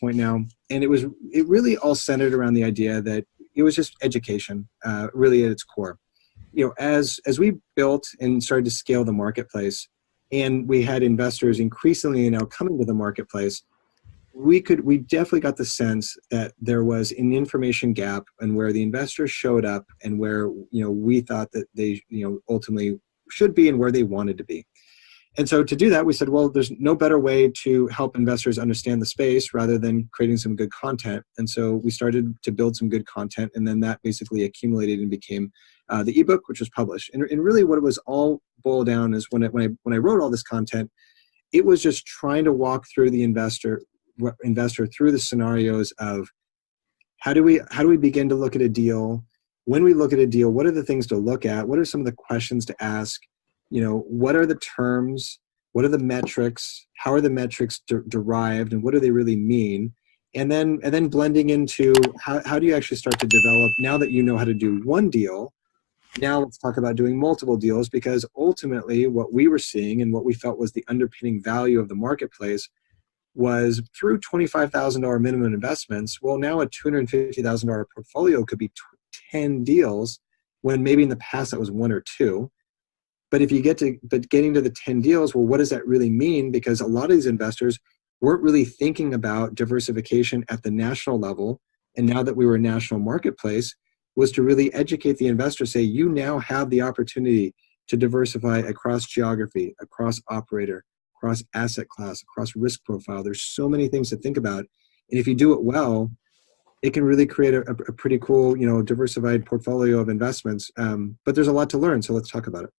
point now. And it really all centered around the idea that it was just education, really at its core. As we built and started to scale the marketplace, and we had investors increasingly now coming to the marketplace, we definitely got the sense that there was an information gap, and where the investors showed up and where, we thought that they, ultimately should be and where they wanted to be. And so to do that, we said, well, there's no better way to help investors understand the space rather than creating some good content. And so we started to build some good content, and then that basically accumulated and became the ebook, which was published. And really what it was all boiled down is when I wrote all this content, it was just trying to walk through the investor through the scenarios of how do we begin to look at a deal? When we look at a deal, what are the things to look at? What are some of the questions to ask? What are the terms? What are the metrics? How are the metrics derived, and what do they really mean? And then blending into how do you actually start to develop, now that you know how to do one deal, now let's talk about doing multiple deals, because ultimately what we were seeing and what we felt was the underpinning value of the marketplace was through $25,000 minimum investments. Well, now a $250,000 portfolio could be 10 deals, when maybe in the past that was 1 or 2. But if you getting to the 10 deals, well, what does that really mean? Because a lot of these investors weren't really thinking about diversification at the national level. And now that we were a national marketplace, was to really educate the investor, say, you now have the opportunity to diversify across geography, across operator, across asset class, across risk profile. There's so many things to think about. And if you do it well, it can really create a pretty cool, diversified portfolio of investments. But there's a lot to learn. So let's talk about it.